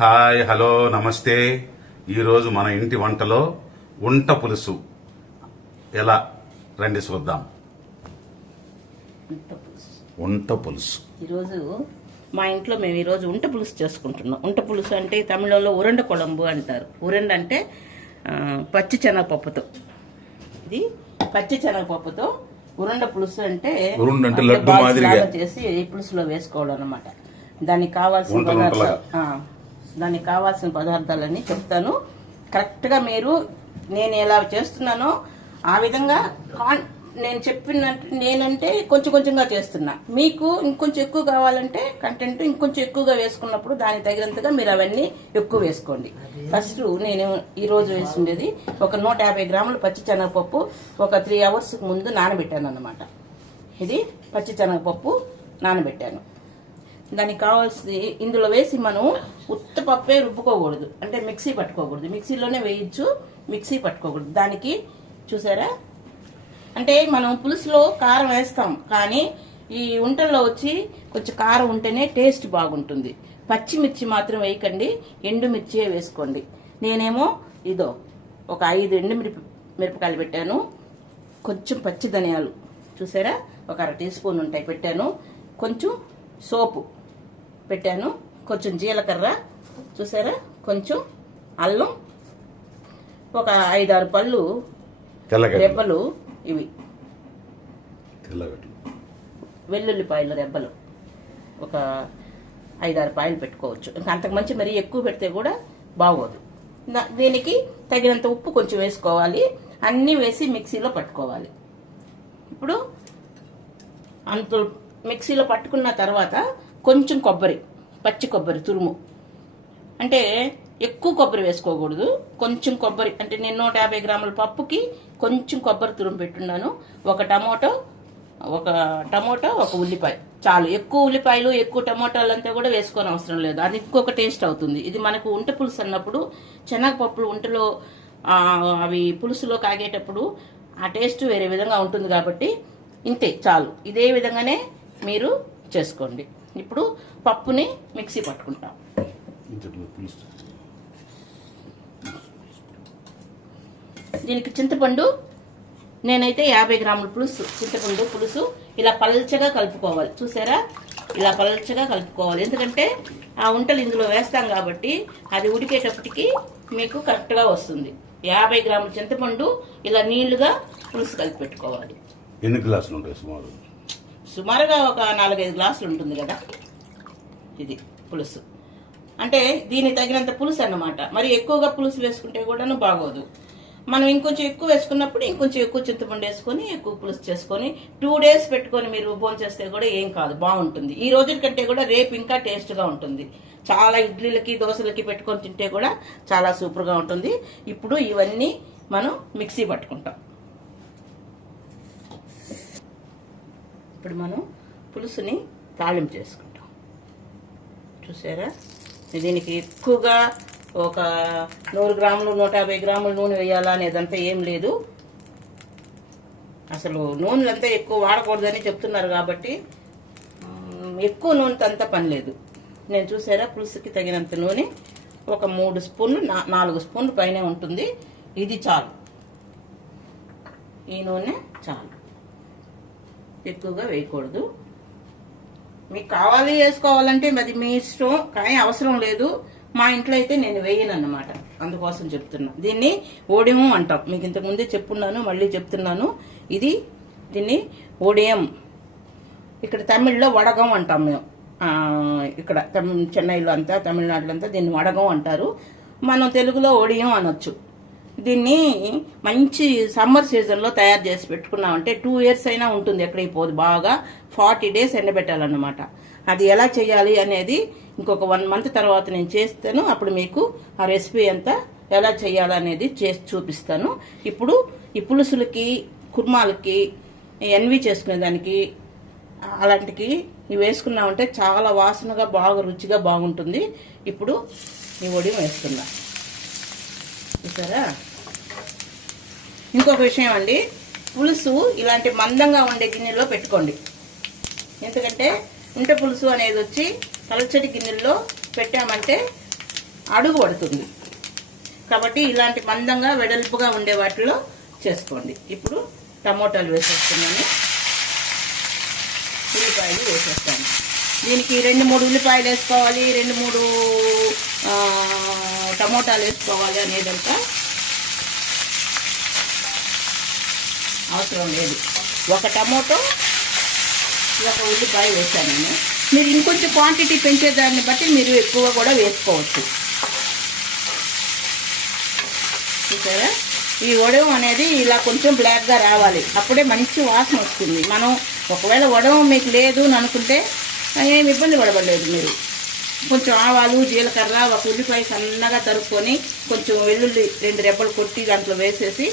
Hi hello నమస్తే. ఈరోజు మన ఇంటి వంటలో ఉంట పులుసు ఎలా రండి చూద్దాం. ఉంట పులుసు ఈరోజు మా ఇంట్లో మేము ఈరోజు ఉంట పులుసు చేసుకుంటున్నాం. ఉంట పులుసు అంటే తమిళంలో ఉరండ కొళంబు అంటారు. ఉరండ అంటే పచ్చి శనగపప్పుతో, ఇది పచ్చి శనగపప్పుతో ఉరండ పులుసు అంటే లడ్డు మాదిరిగా చేసి పులుసులో వేసుకోవడం అన్నమాట. దానికి కావాల్సిన పదార్థాలన్నీ చెప్తాను. కరెక్ట్గా మీరు నేను ఎలా చేస్తున్నానో ఆ విధంగా నేను చెప్పినట్టు నేనంటే కొంచెం కొంచెంగా చేస్తున్నా. మీకు ఇంకొంచెం ఎక్కువ కావాలంటే కంటెంట్ ఇంకొంచెం ఎక్కువగా వేసుకున్నప్పుడు దానికి తగినంతగా మీరు అవన్నీ ఎక్కువ వేసుకోండి. ఫస్ట్ నేను ఈరోజు వేసిండేది ఒక 150 గ్రాములు పచ్చి శనగపప్పు ఒక 3 అవర్స్ ముందు నానబెట్టాను అన్నమాట. ఇది పచ్చి శనగపప్పు నానబెట్టాను. దానికి కావాల్సి ఇందులో వేసి మనం ఉత్త పప్పే రుబ్బుకోకూడదు, అంటే మిక్సీ పట్టుకోకూడదు. మిక్సీలోనే వేయచ్చు, మిక్సీ పట్టుకోకూడదు. దానికి చూసారా, అంటే మనం పులుసులో కారం వేస్తాం, కానీ ఈ వంటల్లో వచ్చి కొంచెం కారం ఉంటేనే టేస్ట్ బాగుంటుంది. పచ్చిమిర్చి మాత్రం వేయకండి, ఎండుమిర్చియే వేసుకోండి. నేనేమో ఇదో ఒక 5 ఎండుమిరపకాయలు పెట్టాను. కొంచెం పచ్చి ధనియాలు చూసారా ఒక 1/2 టీ స్పూన్ ఉంటాయి పెట్టాను. కొంచెం సోపు పెట్టాను. కొంచెం జీలకర్ర చూసారా, కొంచెం అల్లం, ఒక 5-6 పళ్ళు రెబ్బలు, ఇవి వెల్లుల్లిపాయలు రెబ్బలు ఒక 5-6 పాయలు పెట్టుకోవచ్చు. ఇంకా అంతకు మంచి మరీ ఎక్కువ పెడితే కూడా బాగోదు. దీనికి తగినంత ఉప్పు కొంచెం వేసుకోవాలి. అన్నీ వేసి మిక్సీలో పట్టుకోవాలి. ఇప్పుడు అంత మిక్సీలో పట్టుకున్న తర్వాత కొంచెం కొబ్బరి, పచ్చి కొబ్బరి తురుము, అంటే ఎక్కువ కొబ్బరి వేసుకోకూడదు, కొంచెం కొబ్బరి. అంటే నేను 150 గ్రాముల పప్పుకి కొంచెం కొబ్బరి తురుము పెట్టున్నాను. ఒక టమోటో, ఒక ఉల్లిపాయ చాలు. ఎక్కువ ఉల్లిపాయలు ఎక్కువ టమోటాలు అంతా కూడా వేసుకోని అవసరం లేదు, అది ఇంకొక టేస్ట్ అవుతుంది. ఇది మనకు ఉంట పులుసు అన్నప్పుడు శనగపప్పులు ఉంటలో అవి పులుసులో కాగేటప్పుడు ఆ టేస్ట్ వేరే విధంగా ఉంటుంది కాబట్టి ఇంతే చాలు. ఇదే విధంగానే మీరు చేసుకోండి. ఇప్పుడు పప్పుని మిక్సీ పట్టుకుంటాం. దీనికి చింతపండు నేనైతే 50 గ్రాముల చింతపండు పులుసు ఇలా పల్చగా కలుపుకోవాలి. చూసారా, ఇలా పల్చగా కలుపుకోవాలి. ఎందుకంటే ఆ వంటలు ఇందులో వేస్తాం కాబట్టి అది ఉడికేటప్పటికి మీకు కరెక్ట్గా వస్తుంది. 50 గ్రాముల చింతపండు ఇలా నీళ్లుగా పులుసు కలిపి పెట్టుకోవాలి. ఎన్ని గ్లాసులు ఉంటాయి? సుమారుగా ఒక 4-5 గ్లాసులు ఉంటుంది కదా ఇది పులుసు. అంటే దీనికి తగినంత పులుసు అన్నమాట. మరి ఎక్కువగా పులుసు వేసుకుంటే కూడాను బాగోదు. మనం ఇంకొంచెం ఎక్కువ వేసుకున్నప్పుడు ఇంకొంచెం ఎక్కువ చింతపండు వేసుకొని ఎక్కువ పులుసు చేసుకొని 2 days పెట్టుకొని మీరు భోజనం చేస్తే కూడా ఏం కాదు, బాగుంటుంది. ఈ రోజుల కంటే కూడా రేపు ఇంకా టేస్ట్గా ఉంటుంది. చాలా ఇడ్లీలకి దోశలకి పెట్టుకొని తింటే కూడా చాలా సూపర్గా ఉంటుంది. ఇప్పుడు ఇవన్నీ మనం మిక్సీ పట్టుకుంటాం. ఇప్పుడు మనం పులుసుని తాళింపు చేసుకుంటాం. చూసారా, దీనికి ఎక్కువగా ఒక 100 గ్రాములు 150 గ్రాములు నూనె వేయాలా అనేదంతా ఏం లేదు. అసలు నూనెలంతా ఎక్కువ వాడకూడదని చెప్తున్నారు కాబట్టి ఎక్కువ నూనెతో అంతా పని లేదు. నేను చూసారా పులుసుకి తగినంత నూనె ఒక 3 స్పూన్లు 4 స్పూన్లు పైనే ఉంటుంది. ఇది చాలు, ఈ నూనె చాలు, ఎక్కువగా వేయకూడదు. మీకు కావాలి వేసుకోవాలంటే అది మీ ఇష్టం, కానీ అవసరం లేదు. మా ఇంట్లో అయితే నేను వేయను అన్నమాట, అందుకోసం చెప్తున్నా. దీన్ని ఓడియం అంటాం, మీకు ఇంతకుముందే చెప్పున్నాను, మళ్ళీ చెప్తున్నాను. దీన్ని ఓడియం, ఇక్కడ తమిళ్లో వడగం అంటాం మేము. ఇక్కడ చెన్నైలో అంతా తమిళనాడులో అంతా దీన్ని వడగం అంటారు. మనం తెలుగులో ఓడియం అనొచ్చు. దీన్ని మంచి సమ్మర్ సీజన్లో తయారు చేసి పెట్టుకున్నామంటే 2 years అయినా ఉంటుంది, ఎక్కడికి పోదు. బాగా 40 days ఎండబెట్టాలన్నమాట. అది ఎలా చేయాలి అనేది ఇంకొక 1 month తర్వాత నేను చేస్తాను. అప్పుడు మీకు ఆ రెసిపీ అంతా ఎలా చేయాలనేది చేసి చూపిస్తాను. ఇప్పుడు ఈ పులుసులకి, కుర్మాలకి, ఎన్వి చేసుకునేదానికి అలాంటికి ఇవి వేసుకున్నామంటే చాలా వాసనగా బాగా రుచిగా బాగుంటుంది. ఇప్పుడు ఈ వడి వేస్తున్నా. చూసారా, ఇంకొక విషయం అండి, పులుసు ఇలాంటి మందంగా ఉండే గిన్నెలో పెట్టుకోండి. ఎందుకంటే ఉంట పులుసు అనేది వచ్చి పలచటి గిన్నెల్లో పెట్టామంటే అడుగు పడుతుంది. కాబట్టి ఇలాంటి మందంగా వెడల్పుగా ఉండే వాటిలో చేసుకోండి. ఇప్పుడు టమోటాలు వేసేస్తున్నాను, ఉల్లిపాయలు వేసేస్తాను. దీనికి 2-3 ఉల్లిపాయలు వేసుకోవాలి, 2-3 టమోటాలు వేసుకోవాలి అనేదంతా అవసరం లేదు. ఒక టమోటో, ఒక ఉల్లిపాయ వేసాను నేను. మీరు ఇంకొంచెం క్వాంటిటీ పెంచేదాన్ని బట్టి మీరు ఎక్కువ కూడా వేసుకోవచ్చు. చూసారా, ఈ వడవం అనేది ఇలా కొంచెం బ్లాక్గా రావాలి, అప్పుడే మంచి వాసన వస్తుంది. మనం ఒకవేళ వడవం మీకు లేదు అని అనుకుంటే ఏమి ఇబ్బంది పడబడలేదు. మీరు కొంచెం ఆవాలు, జీలకర్ర, ఒక ఉల్లిపాయ సన్నగా తరుక్కొని, కొంచెం వెల్లుల్లి 2 రెబ్బలు కొట్టి దాంట్లో వేసేసి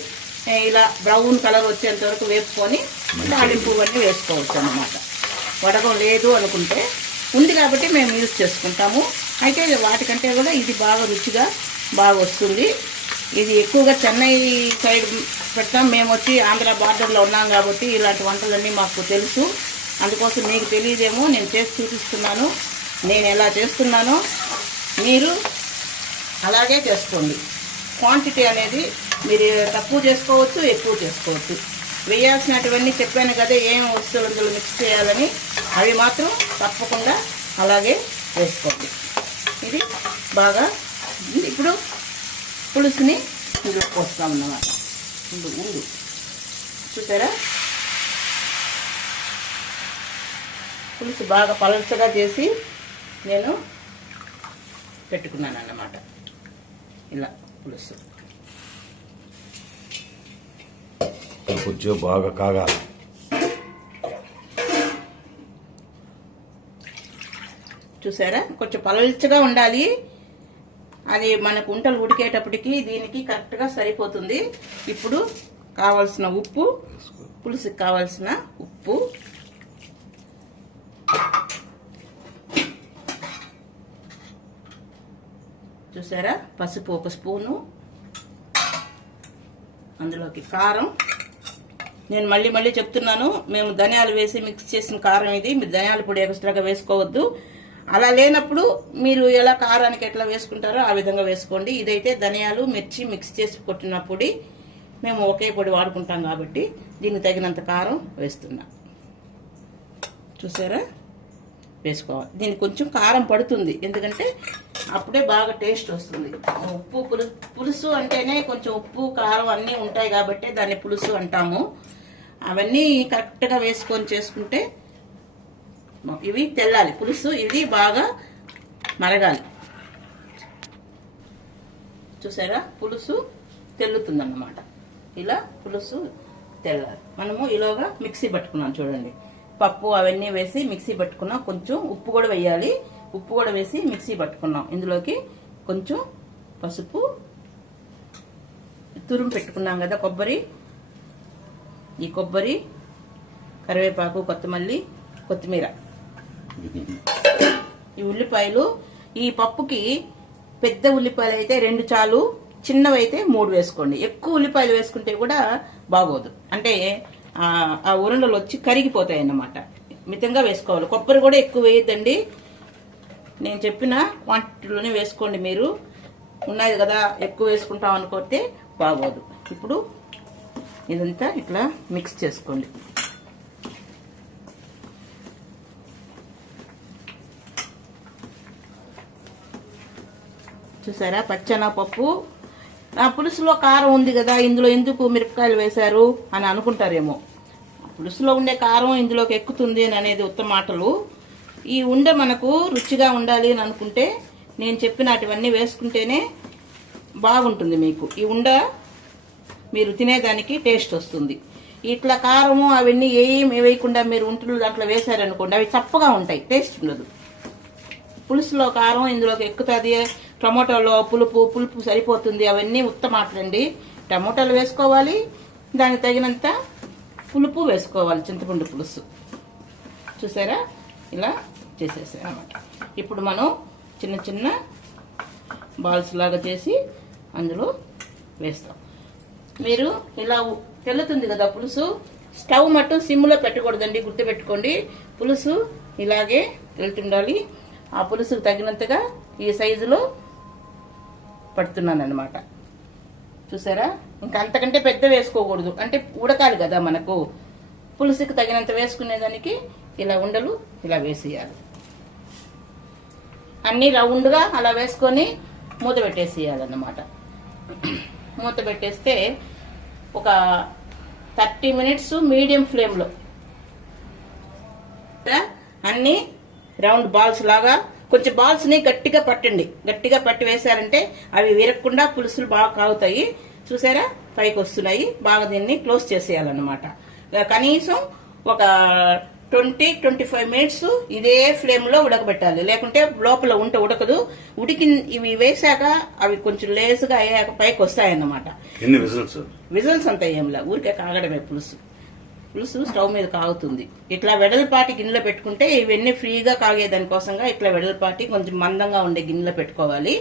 ఇలా బ్రౌన్ కలర్ వచ్చేంత వరకు వేపుకొని తాలింపు అన్నీ వేసుకోవచ్చు అన్నమాట. వడగం లేదు అనుకుంటే, ఉంది కాబట్టి మేము యూజ్ చేసుకుంటాము. అయితే వాటికంటే కూడా ఇది బాగా రుచిగా బాగా వస్తుంది. ఇది ఎక్కువగా చెన్నై సైడ్ పెడతాం. మేము వచ్చి ఆంధ్ర బార్డర్లో ఉన్నాం కాబట్టి ఇలాంటి వంటలన్నీ మాకు తెలుసు. అందుకోసం మీకు తెలియదేమో, నేను చేసి చూపిస్తున్నాను. నేను ఎలా చేస్తున్నానో మీరు అలాగే చేసుకోండి. క్వాంటిటీ అనేది మీరు తక్కువ చేసుకోవచ్చు, ఎక్కువ చేసుకోవచ్చు. వేయాల్సినటువన్నీ చెప్పాను కదా, ఏం వస్తువులు అందులో మిక్స్ చేయాలని, అవి మాత్రం తప్పకుండా అలాగే వేసుకోండి. ఇది బాగా ఇప్పుడు పులుసుని ఇందులో పోస్తామన్నమాట. ఉండు చూసారా, పులుసు బాగా పలచగా చేసి నేను పెట్టుకున్నాను అన్నమాట. ఇలా పులుసు కొంచెం బాగా కాగాలి. చూసారా, కొంచెం పలచగా ఉండాలి. అది మనకు ఉంటలు ఉడికేటప్పటికి దీనికి కరెక్ట్గా సరిపోతుంది. ఇప్పుడు కావాల్సిన ఉప్పు, పులుసుకి కావాల్సిన ఉప్పు, చూసారా, పసుపు 1 స్పూను, అందులోకి కారం. నేను మళ్ళీ చెప్తున్నాను, మేము ధనియాలు వేసి మిక్స్ చేసిన కారం ఇది. మీరు ధనియాల పొడి ఎక్స్ట్రాగా వేసుకోవద్దు. అలా లేనప్పుడు మీరు ఎలా కారానికి ఎట్లా వేసుకుంటారో ఆ విధంగా వేసుకోండి. ఇదైతే ధనియాలు, మిర్చి మిక్స్ చేసి కొట్టిన పొడి. మేము ఒకే పొడి వాడుకుంటాం కాబట్టి దీనికి తగినంత కారం వేస్తున్నా. చూసారా, వేసుకోవాలి. దీనికి కొంచెం కారం పడుతుంది, ఎందుకంటే అప్పుడే బాగా టేస్ట్ వస్తుంది. ఉప్పు పులుసు అంటేనే కొంచెం ఉప్పు, కారం అన్నీ ఉంటాయి కాబట్టి దాన్ని పులుసు అంటాము. అవన్నీ కరెక్ట్గా వేసుకొని చేసుకుంటే ఇవి తెల్లాలి. పులుసు ఇది బాగా మరగాలి. చూసారా, పులుసు తెల్లుతుందన్నమాట. ఇలా పులుసు తెల్లాలి. మనము ఇలాగా మిక్సీ పట్టుకున్నాం చూడండి, పప్పు అవన్నీ వేసి మిక్సీ పట్టుకున్నాం. కొంచెం ఉప్పు కూడా వేయాలి. ఉప్పు కూడా వేసి మిక్సీ పట్టుకున్నాం. ఇందులోకి కొంచెం పసుపు, తురుము పెట్టుకున్నాం కదా కొబ్బరి, ఈ కొబ్బరి, కరివేపాకు, కొత్తిమీర, ఈ ఉల్లిపాయలు. ఈ పప్పుకి పెద్ద ఉల్లిపాయలు అయితే 2 చాలు, చిన్నవైతే 3 వేసుకోండి. ఎక్కువ ఉల్లిపాయలు వేసుకుంటే కూడా బాగోదు, అంటే ఆ ఉరుండలు వచ్చి కరిగిపోతాయి అన్నమాట. మితంగా వేసుకోవాలి. కొబ్బరి కూడా ఎక్కువ వేయద్దండి, నేను చెప్పిన క్వాంటిటీలోనే వేసుకోండి. మీరు ఉన్నది కదా ఎక్కువ వేసుకుంటాం అనుకుంటే బాగోదు. ఇప్పుడు ఇదంతా ఇట్లా మిక్స్ చేసుకోండి. చూసారా, పచ్చెనగపప్పు. ఆ పులుసులో కారం ఉంది కదా, ఇందులో ఎందుకు మిరపకాయలు వేశారు అని అనుకుంటారేమో. పులుసులో ఉండే కారం ఇందులోకి ఎక్కుతుంది అని అనేది ఉత్తమ మాటలు. ఈ ఉండ మనకు రుచిగా ఉండాలి అని అనుకుంటే నేను చెప్పినటువన్నీ వేసుకుంటేనే బాగుంటుంది మీకు. ఈ ఉండ మీరు తినేదానికి టేస్ట్ వస్తుంది. ఇట్లా కారము అవన్నీ ఏమి వేయకుండా మీరు ఉంటలు దాంట్లో వేశారనుకోండి, అవి చప్పగా ఉంటాయి, టేస్ట్ ఉండదు. పులుసులో కారం ఇందులోకి ఎక్కుతుంది, టమోటాలో పులుపు సరిపోతుంది. అవన్నీ ఉత్తమ మాటలండి. టమోటాలు వేసుకోవాలి, దానికి తగినంత పులుపు వేసుకోవాలి, చింతపండు పులుసు. చూసారా, ఇలా చేసేసాం అన్నమాట. ఇప్పుడు మనం చిన్న చిన్న బాల్స్ లాగా చేసి అందులో వేస్తాం. మీరు ఇలా తెల్లుతుంది కదా పులుసు, స్టవ్ మట్టు సిమ్లో పెట్టకూడదండి, గుర్తుపెట్టుకోండి. పులుసు ఇలాగే వెళ్తుండాలి. ఆ పులుసుకు తగినంతగా ఈ సైజులో పడుతున్నాను అనమాట. చూసారా, ఇంకా అంతకంటే పెద్ద వేసుకోకూడదు, అంటే ఉడకాలి కదా మనకు. పులుసుకి తగినంత వేసుకునేదానికి ఇలా ఉండలు ఇలా వేసేయాలి. అన్నీ రౌండ్గా అలా వేసుకొని మూత పెట్టేసేయాలన్నమాట. మూత పెట్టేస్తే ఒక 30 మినిట్స్ మీడియం ఫ్లేమ్లో అన్ని రౌండ్ బాల్స్ లాగా కొంచెం బాల్స్ని గట్టిగా పట్టండి. గట్టిగా పట్టి వేసారంటే అవి విరగకుండా పులుసులు బాగా కాగుతాయి. చూసారా, పైకి వస్తున్నాయి. బాగా దీన్ని క్లోజ్ చేసేయాలన్నమాట. కనీసం ఒక 20-25 మినిట్స్ ఇదే ఫ్లేమ్లో ఉడకబెట్టాలి, లేకుంటే లోపల ఉడకదు. ఇవి వేసాక అవి కొంచెం లేసుగా అయ్యాక పైకి వస్తాయన్నమాట. ఎన్ని విజిల్స్ అంతా ఏంలా, ఊరికే కాగడమే. పులుసు స్టవ్ మీద కాగుతుంది. ఇట్లా వెడల్పాటి గిన్నెలో పెట్టుకుంటే ఇవన్నీ ఫ్రీగా కాగేదానికోసంగా ఇట్లా వెడల్పాటి కొంచెం మందంగా ఉండే గిన్నెలో పెట్టుకోవాలి.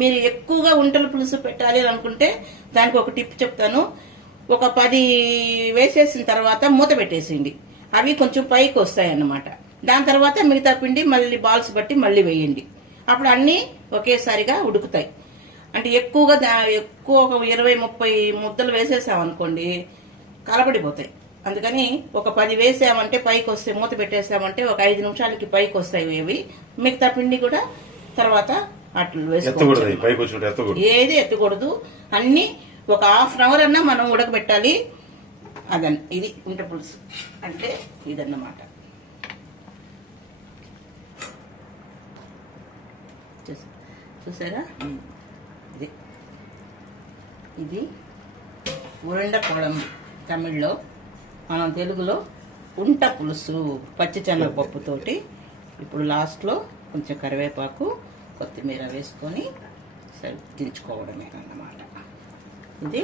మీరు ఎక్కువగా ఉంటల పులుసు పెట్టాలి అనుకుంటే దానికి ఒక టిప్ చెప్తాను. ఒక 10 వేసేసిన తర్వాత మూత పెట్టేసిండి, అవి కొంచెం పైకి వస్తాయి అన్నమాట. దాని తర్వాత మిగతా పిండి మళ్ళీ బాల్స్ బట్టి మళ్ళీ వేయండి. అప్పుడు అన్నీ ఒకేసారిగా ఉడుకుతాయి. అంటే ఎక్కువ ఒక 20-30 ముద్దలు వేసేసామనుకోండి కలబడిపోతాయి. అందుకని ఒక 10 వేసామంటే పైకి వస్తే, మూత పెట్టేసామంటే ఒక 5 నిమిషాలకి పైకి వస్తాయి ఇవి. మిగతా పిండి కూడా తర్వాత అట్లు వేసుకోవచ్చు. ఏది ఎత్తకూడదు, అన్ని ఒక ½ అవర్ అన్నా మనం ఉడకబెట్టాలి. ఇది ఉంట పులుసు అంటే ఇదన్నమాట. చూసారా, ఇది ఉరండ కొళంబు తమిళ్లో, మనం తెలుగులో ఉంట పులుసు పచ్చిశనగపప్పుతోటి. ఇప్పుడు లాస్ట్లో కొంచెం కరివేపాకు కొత్తిమీర వేసుకొని దించుకోవడమే అన్నమాట. ఇది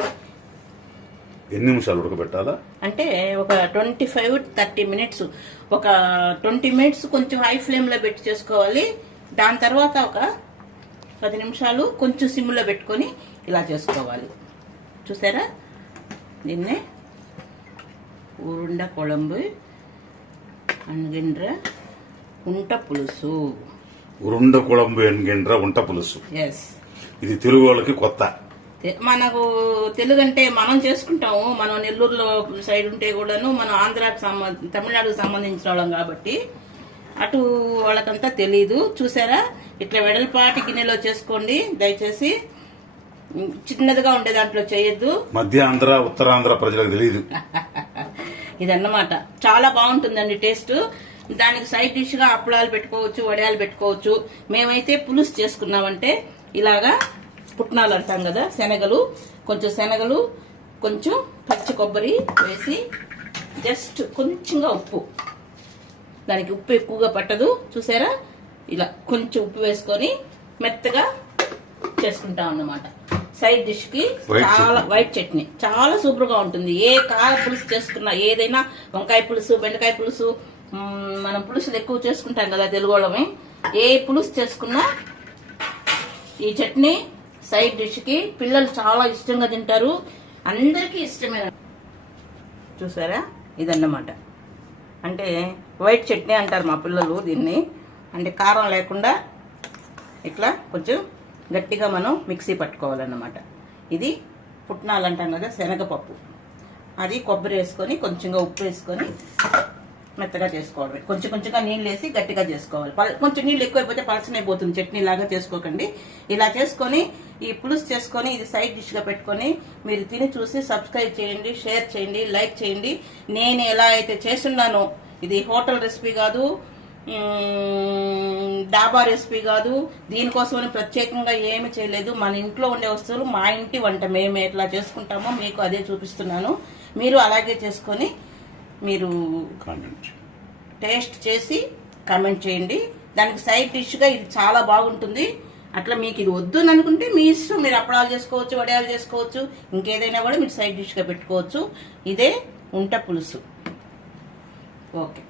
ఎన్ని నిమిషాలు ఉడకబెట్టాలా అంటే ఒక 25-30 మినిట్స్. ఒక 20 మినిట్స్ కొంచెం హై ఫ్లేమ్లో పెట్టి చేసుకోవాలి. దాని తర్వాత ఒక 10 నిమిషాలు కొంచెం సిమ్లో పెట్టుకొని ఇలా చేసుకోవాలి. చూసారా, దీన్నే ఉరుండ కొళంబు అన్గిండ్ర ఉంట పులుసు. ఉరుండ కొళంబు ఎన్గిండ్ర ఉంట పులుసు. ఎస్, ఇది తెలుగు వాళ్ళకి కొత్త. మనకు తెలుగు అంటే మనం చేసుకుంటాము. మనం నెల్లూరులో సైడ్ ఉంటే కూడాను మనం ఆంధ్రాకి తమిళనాడుకు సంబంధించిన వాళ్ళం కాబట్టి అటు వాళ్ళకంతా తెలీదు. చూసారా, ఇట్లా వెడల్పాటి గిన్నెలో చేసుకోండి దయచేసి. చిన్నదిగా ఉండే దాంట్లో చేయొద్దు. మధ్య ఆంధ్ర ఉత్తరాంధ్ర ప్రజలకు తెలియదు. ఇదన్నమాట. చాలా బాగుంటుందండి టేస్ట్. దానికి సైడ్ డిష్ గా అప్పడాలు పెట్టుకోవచ్చు, వడియాలు పెట్టుకోవచ్చు. మేమైతే పులుసు చేసుకున్నామంటే ఇలాగా పుట్నాలు అంటాం కదా, శనగలు, కొంచెం పచ్చి కొబ్బరి వేసి జస్ట్ కొంచెంగా ఉప్పు, దానికి ఉప్పు ఎక్కువగా పట్టదు. చూసారా, ఇలా కొంచెం ఉప్పు వేసుకొని మెత్తగా చేసుకుంటాం అన్నమాట. సైడ్ డిష్ కి చాలా వైట్ చట్నీ చాలా సూపర్ గా ఉంటుంది. ఏ కార పులుసు చేసుకున్నా, ఏదైనా వంకాయ పులుసు, బెండకాయ పులుసు, మనం పులుసులు ఎక్కువ చేసుకుంటాం కదా తెలుగు వాళ్ళమే, ఏ పులుసు చేసుకున్నా ఈ చట్నీ సైడ్ డిష్ కి పిల్లలు చాలా ఇష్టంగా తింటారు. అందరికీ ఇష్టమైన. చూసారా, ఇదన్నమాట. అంటే వైట్ చట్నీ అంటారు మా పిల్లలు దీన్ని. అంటే కారం లేకుండా ఇట్లా కొంచెం గట్టిగా మనం మిక్సీ పట్టుకోవాలన్నమాట. ఇది పుట్నాలు అంటాం కదా, శనగపప్పు, అది కొబ్బరి వేసుకొని కొంచెంగా ఉప్పు వేసుకొని మెత్తగా చేసుకోవడమే. కొంచెంగా నీళ్ళు వేసి గట్టిగా చేసుకోవాలి. కొంచెం నీళ్ళు ఎక్కువైపోతే పలచనైపోతుంది, చట్నీ లాగా చేసుకోకండి. ఇలా చేసుకొని ఈ పులుసు చేసుకొని ఇది సైడ్ డిష్ గా పెట్టుకొని మీరు తిని చూసి సబ్స్క్రైబ్ చేయండి, షేర్ చేయండి, లైక్ చేయండి. నేను ఎలా అయితే చేస్తున్నానో, ఇది హోటల్ రెసిపీ కాదు, డాబా రెసిపీ కాదు, దీనికోసమని ప్రత్యేకంగా ఏమి చేయలేదు. మన ఇంట్లో ఉండే వస్తువులు, మా ఇంటి వంట మేము ఎట్లా చేసుకుంటామో మీకు అదే చూపిస్తున్నాను. మీరు అలాగే చేసుకొని మీరు టేస్ట్ చేసి కామెంట్ చేయండి. దానికి సైడ్ డిష్గా ఇది చాలా బాగుంటుంది. అట్లా మీకు ఇది వద్దు అని అనుకుంటే మీ ఇష్టం, మీరు అప్పడాలు చేసుకోవచ్చు, వడియాలు చేసుకోవచ్చు, ఇంకేదైనా కూడా మీరు సైడ్ డిష్గా పెట్టుకోవచ్చు. ఇదే ఉంట పులుసు. ఓకే.